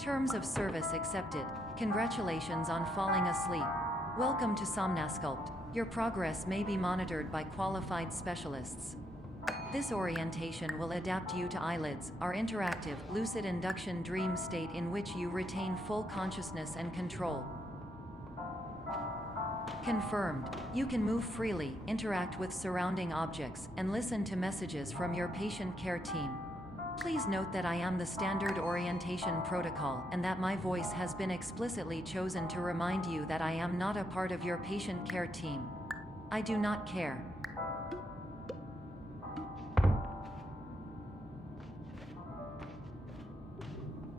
Terms of service accepted. Congratulations on falling asleep. Welcome to Somnasculpt. Your progress may be monitored by qualified specialists. This orientation will adapt you to eyelids, our interactive, lucid induction dream state in which you retain full consciousness and control. Confirmed. You can move freely, interact with surrounding objects, and listen to messages from your patient care team. Please note that I am the standard orientation protocol and that my voice has been explicitly chosen to remind you that I am not a part of your patient care team. I do not care.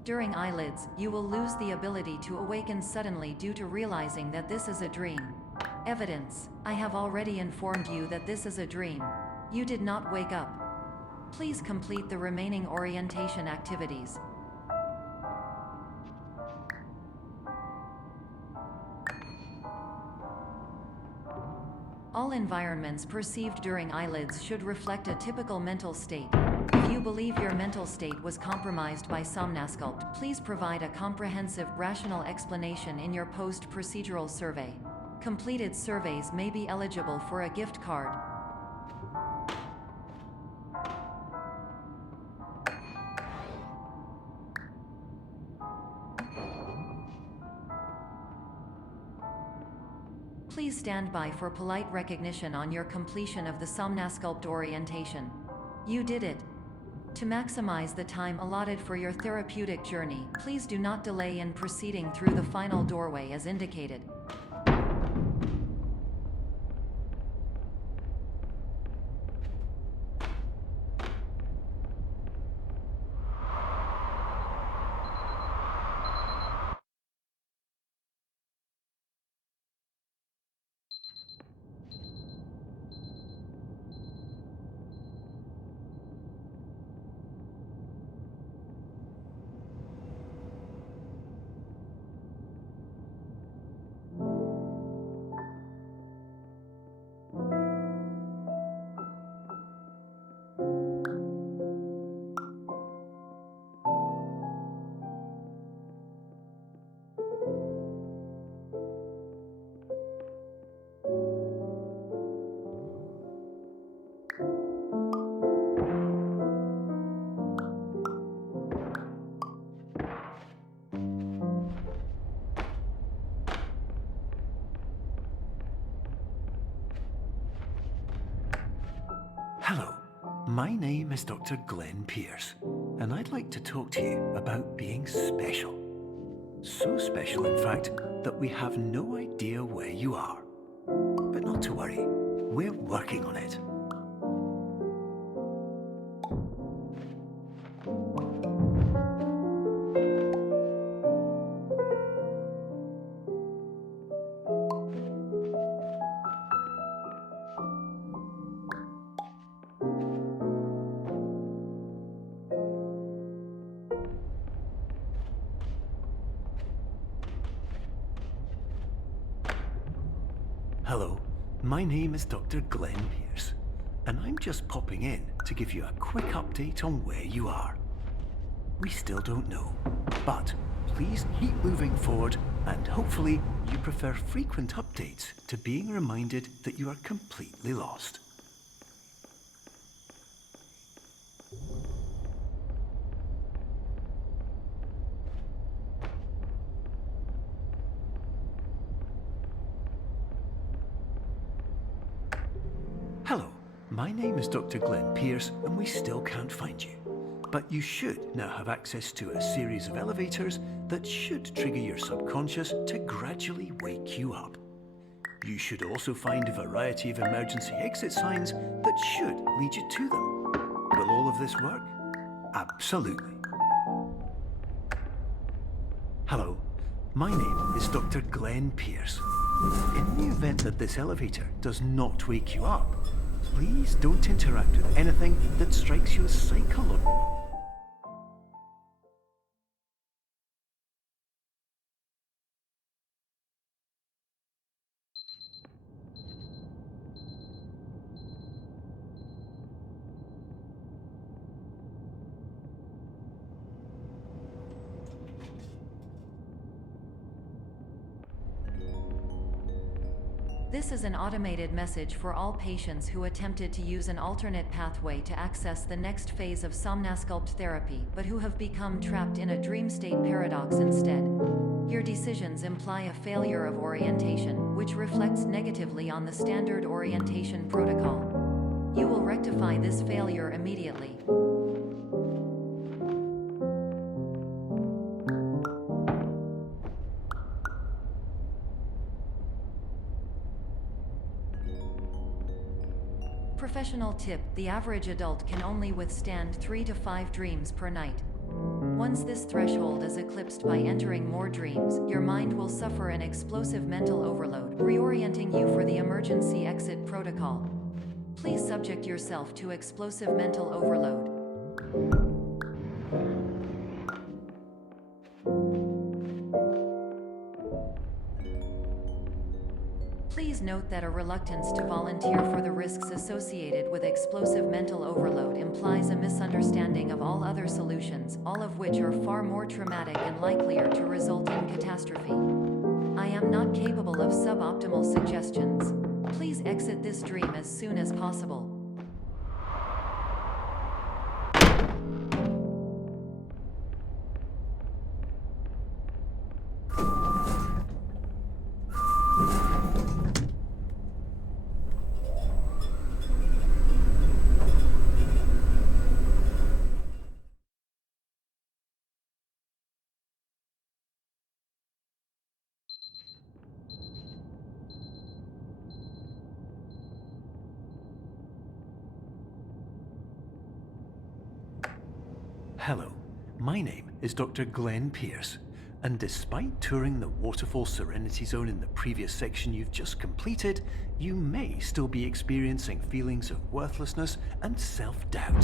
During eyelids, you will lose the ability to awaken suddenly due to realizing that this is a dream. Evidence. I have already informed you that this is a dream. You did not wake up. Please complete the remaining orientation activities. All environments perceived during eyelids should reflect a typical mental state. If you believe your mental state was compromised by Somnasculpt, please provide a comprehensive, rational explanation in your post-procedural survey. Completed surveys may be eligible for a gift card. Please stand by for polite recognition on your completion of the Somnasculpt orientation. You did it. To maximize the time allotted for your therapeutic journey, please do not delay in proceeding through the final doorway as indicated. Hello, my name is Dr. Glenn Pierce, and I'd like to talk to you about being special. So special, in fact, that we have no idea where you are. But not to worry, we're working on it. Hello, my name is Dr. Glenn Pierce, and I'm just popping in to give you a quick update on where you are. We still don't know, but please keep moving forward, and hopefully you prefer frequent updates to being reminded that you are completely lost. Hello, my name is Dr. Glenn Pierce, and we still can't find you. But you should now have access to a series of elevators that should trigger your subconscious to gradually wake you up. You should also find a variety of emergency exit signs that should lead you to them. Will all of this work? Absolutely. Hello, my name is Dr. Glenn Pierce. In the event that this elevator does not wake you up, please don't interact with anything that strikes you as psychological. This is an automated message for all patients who attempted to use an alternate pathway to access the next phase of Somnasculpt therapy but who have become trapped in a dream state paradox instead. Your decisions imply a failure of orientation, which reflects negatively on the standard orientation protocol. You will rectify this failure immediately. Professional tip: the average adult can only withstand 3 to 5 dreams per night. Once this threshold is eclipsed by entering more dreams, your mind will suffer an explosive mental overload, reorienting you for the emergency exit protocol. Please subject yourself to explosive mental overload. Please note that a reluctance to volunteer for the risks associated with explosive mental overload implies a misunderstanding of all other solutions, all of which are far more traumatic and likelier to result in catastrophe. I am not capable of suboptimal suggestions. Please exit this dream as soon as possible. Hello, my name is Dr. Glenn Pierce, and despite touring the Waterfall Serenity Zone in the previous section you've just completed, you may still be experiencing feelings of worthlessness and self-doubt.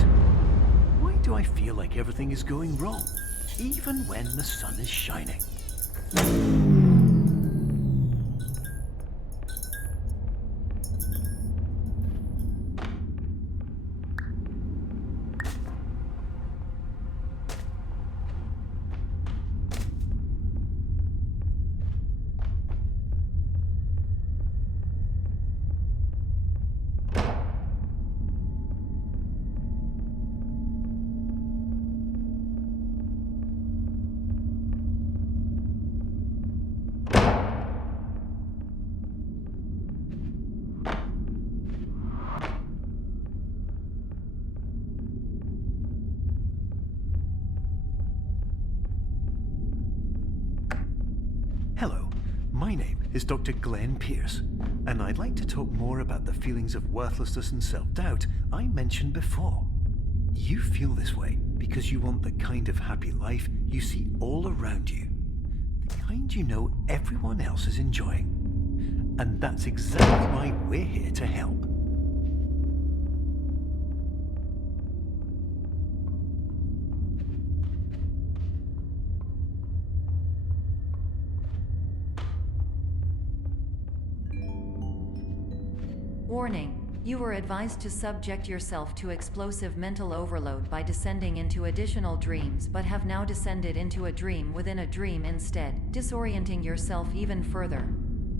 Why do I feel like everything is going wrong, even when the sun is shining? Hello, my name is Dr. Glenn Pierce, and I'd like to talk more about the feelings of worthlessness and self-doubt I mentioned before. You feel this way because you want the kind of happy life you see all around you, the kind you know everyone else is enjoying. And that's exactly why we're here to help. Warning: you were advised to subject yourself to explosive mental overload by descending into additional dreams, but have now descended into a dream within a dream instead, disorienting yourself even further.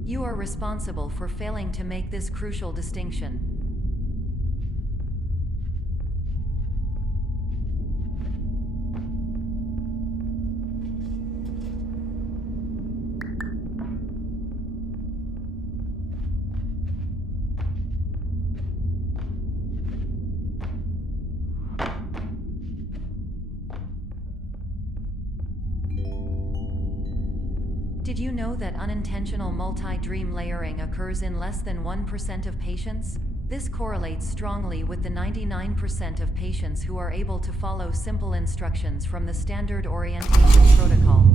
You are responsible for failing to make this crucial distinction. Did you know that unintentional multi-dream layering occurs in less than 1% of patients? This correlates strongly with the 99% of patients who are able to follow simple instructions from the standard orientation protocol.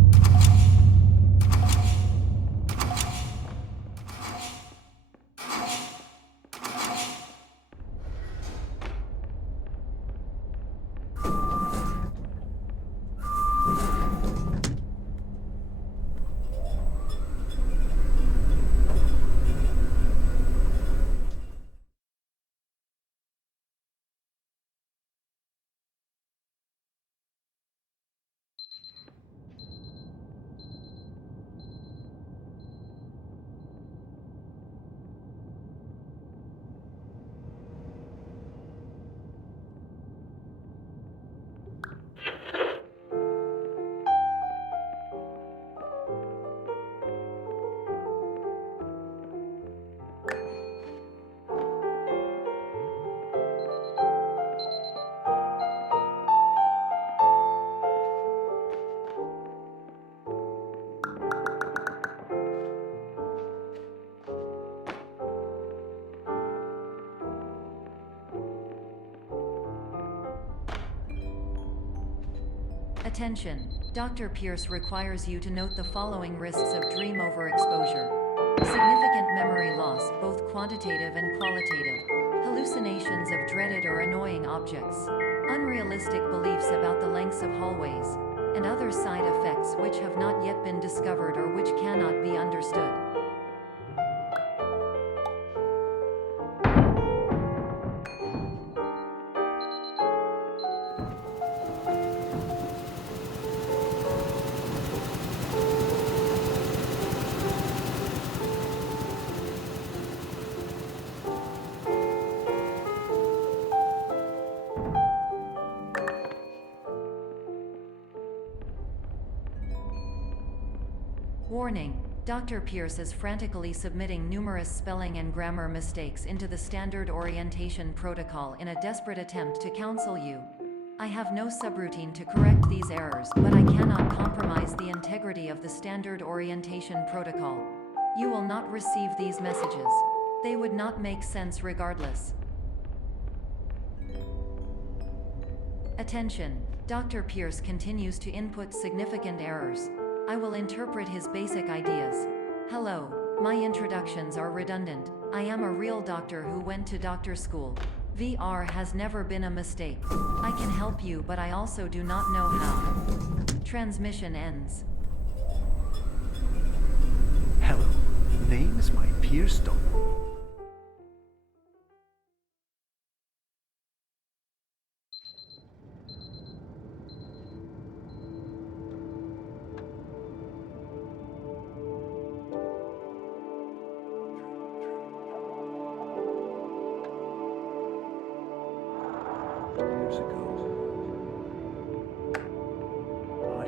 Attention! Dr. Pierce requires you to note the following risks of dream overexposure. Significant memory loss, both quantitative and qualitative. Hallucinations of dreaded or annoying objects. Unrealistic beliefs about the lengths of hallways. And other side effects which have not yet been discovered or which cannot be understood. Warning: Dr. Pierce is frantically submitting numerous spelling and grammar mistakes into the standard orientation protocol in a desperate attempt to counsel you. I have no subroutine to correct these errors, but I cannot compromise the integrity of the standard orientation protocol. You will not receive these messages. They would not make sense regardless. Attention! Dr. Pierce continues to input significant errors. I will interpret his basic ideas. Hello, my introductions are redundant. I am a real doctor who went to doctor school. VR has never been a mistake. I can help you, but I also do not know how. Transmission ends. Hello, name is my Pierce Doctor.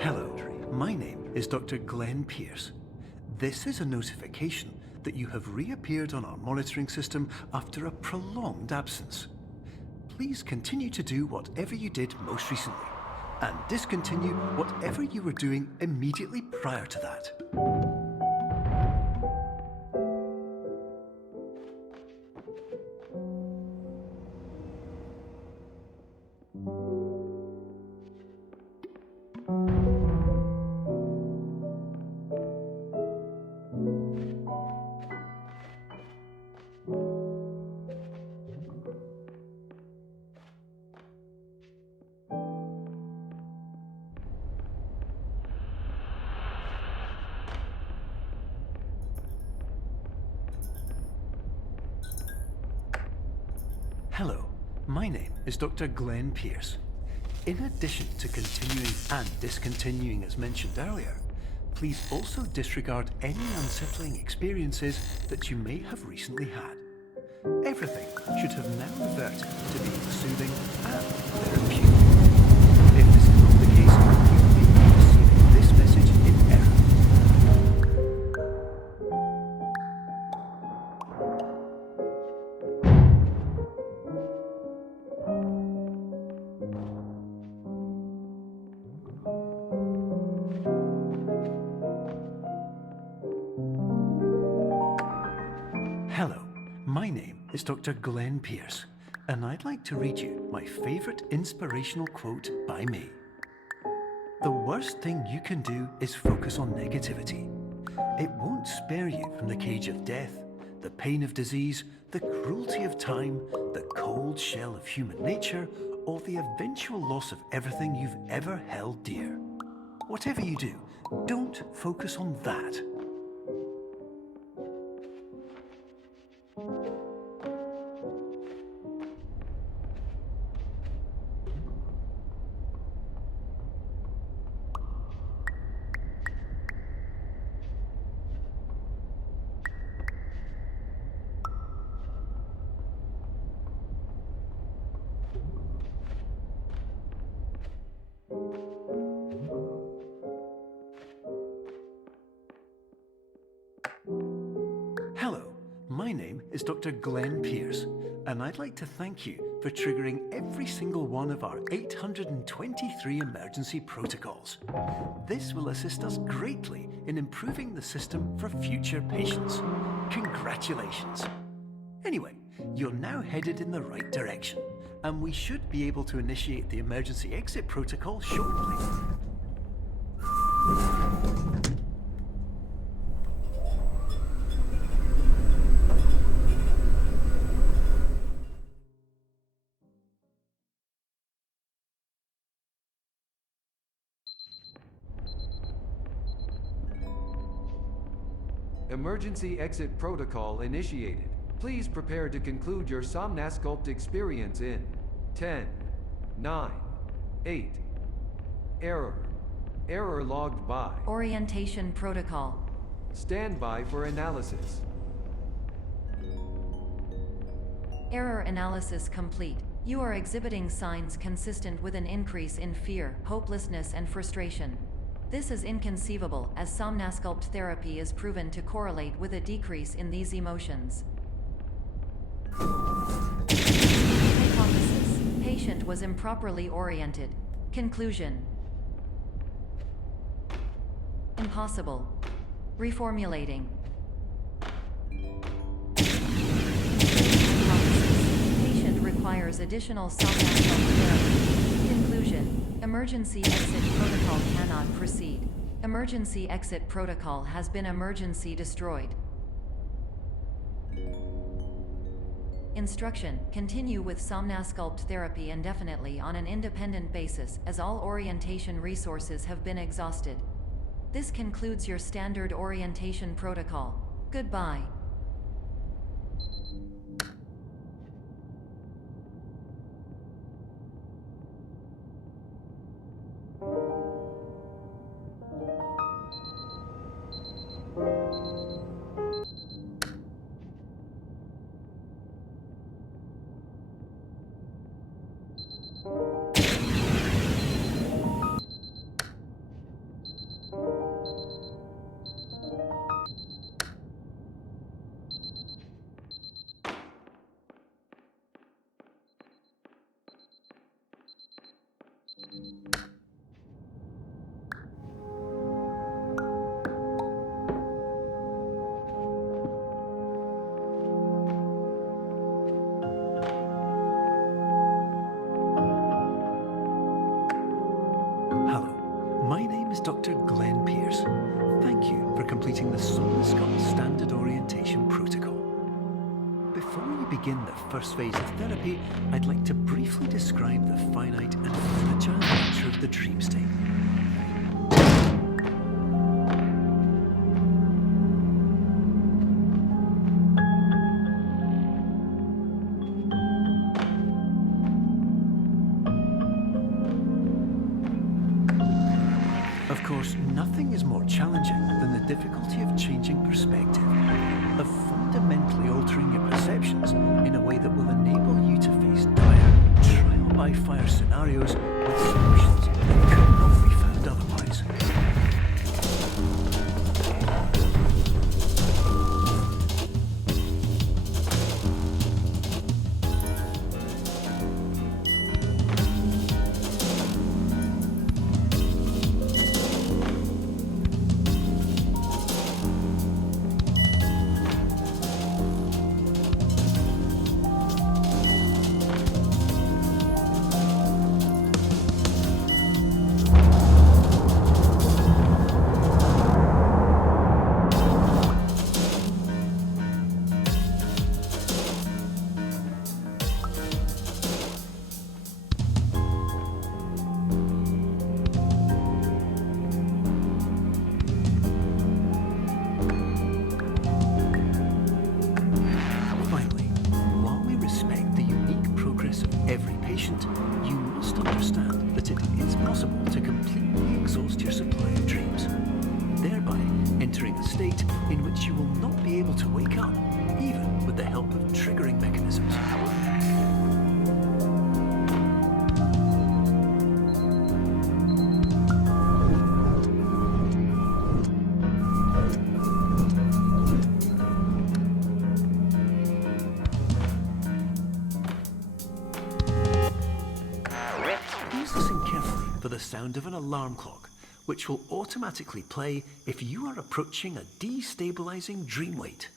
Hello, my name is Dr. Glenn Pierce. This is a notification that you have reappeared on our monitoring system after a prolonged absence. Please continue to do whatever you did most recently, and discontinue whatever you were doing immediately prior to that. Hello, my name is Dr. Glenn Pierce. In addition to continuing and discontinuing as mentioned earlier, please also disregard any unsettling experiences that you may have recently had. Everything should have now reverted to being soothing and therapeutic. If this is not the case, you may be receiving this message in error. Hello, my name is Dr. Glenn Pierce, and I'd like to read you my favorite inspirational quote by me. The worst thing you can do is focus on negativity. It won't spare you from the cage of death, the pain of disease, the cruelty of time, the cold shell of human nature, or the eventual loss of everything you've ever held dear. Whatever you do, don't focus on that. Hello, my name is Dr. Glenn Pierce, and I'd like to thank you for triggering every single one of our 823 emergency protocols. This will assist us greatly in improving the system for future patients. Congratulations. Anyway, You're now headed in the right direction, and we should be able to initiate the emergency exit protocol shortly. Emergency exit protocol initiated. Please prepare to conclude your Somnasculpt experience in 10, 9, 8. Error. Error logged by. Orientation protocol. Stand by for analysis. Error analysis complete. You are exhibiting signs consistent with an increase in fear, hopelessness, and frustration. This is inconceivable, as Somnasculpt therapy is proven to correlate with a decrease in these emotions. Hypothesis: patient was improperly oriented. Conclusion: impossible. Reformulating. Hypothesis: patient requires additional Somnasculpt therapy. Conclusion: emergency exit protocol cannot proceed. Emergency exit protocol has been emergency destroyed. Instruction: continue with Somnasculpt therapy indefinitely on an independent basis, as all orientation resources have been exhausted. This concludes your standard orientation protocol. Goodbye. Dr. Glenn Pierce. Thank you for completing the Somnasculpt Standard Orientation Protocol. Before we begin the first phase of therapy, I'd like to briefly describe the finite and fragile nature of the dream state. Of course, nothing is more challenging than the difficulty of changing perspective, of fundamentally altering your perceptions in a way that will enable you to face dire, trial-by-fire scenarios with solutions that could not be found otherwise. You must understand that it is possible to completely exhaust your supply of dreams, thereby entering a state in which you will not be able to wake up, even with the help of triggering mechanisms. For the sound of an alarm clock, which will automatically play if you are approaching a destabilizing dream weight.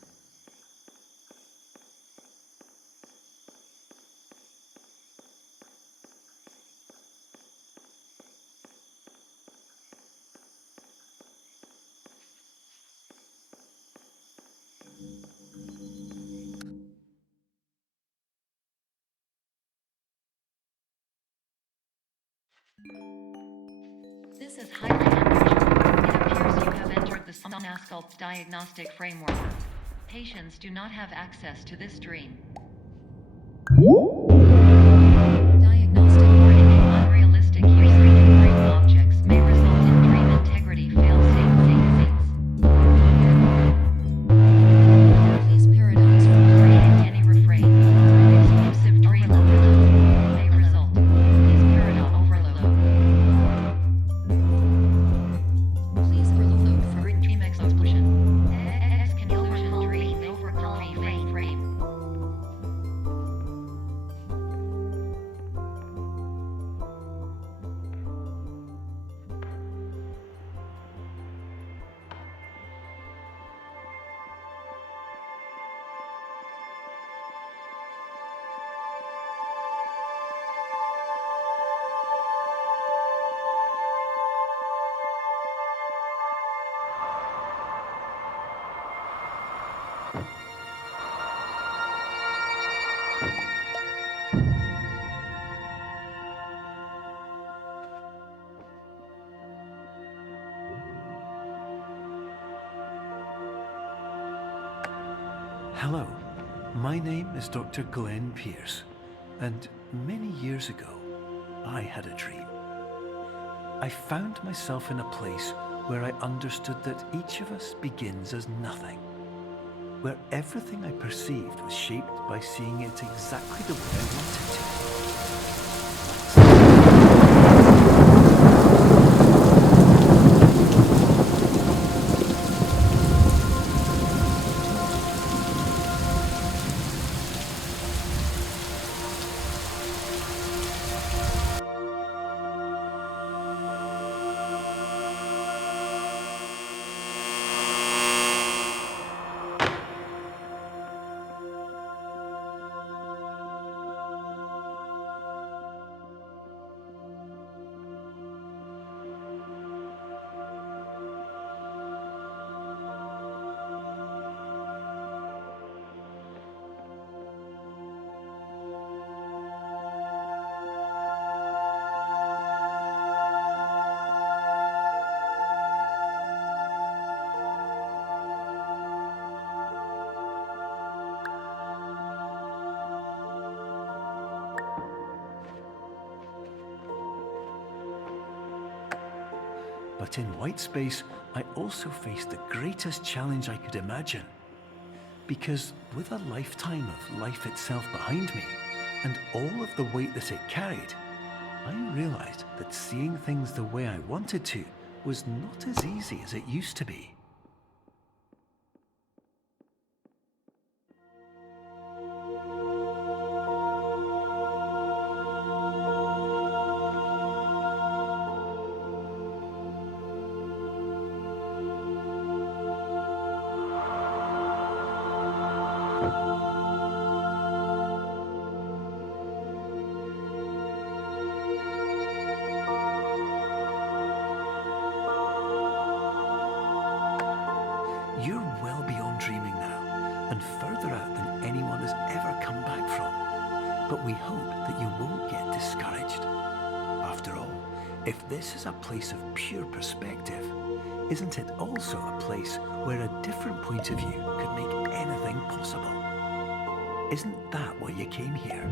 This is highly unusual. It appears you have entered the Somnasculpt diagnostic framework. Patients do not have access to this dream. Diagnostic warning: unrealistic use of dream objects may result in dream integrity fail-safe. Please paradox from creating any refrain. Explosive dream overload may result. Please paradox overload. Please overload for dream explosion. Conclusion dream overload frame. Hello, my name is Dr. Glenn Pierce, and many years ago, I had a dream. I found myself in a place where I understood that each of us begins as nothing, where everything I perceived was shaped by seeing it exactly the way I wanted to. But in white space, I also faced the greatest challenge I could imagine. Because with a lifetime of life itself behind me, and all of the weight that it carried, I realized that seeing things the way I wanted to was not as easy as it used to be. You're well beyond dreaming now, and further out than anyone has ever come back from. But we hope that you won't get discouraged. After all, if this is a place of pure perspective, isn't it also a place where a different point of view could make anything possible? Isn't that why you came here?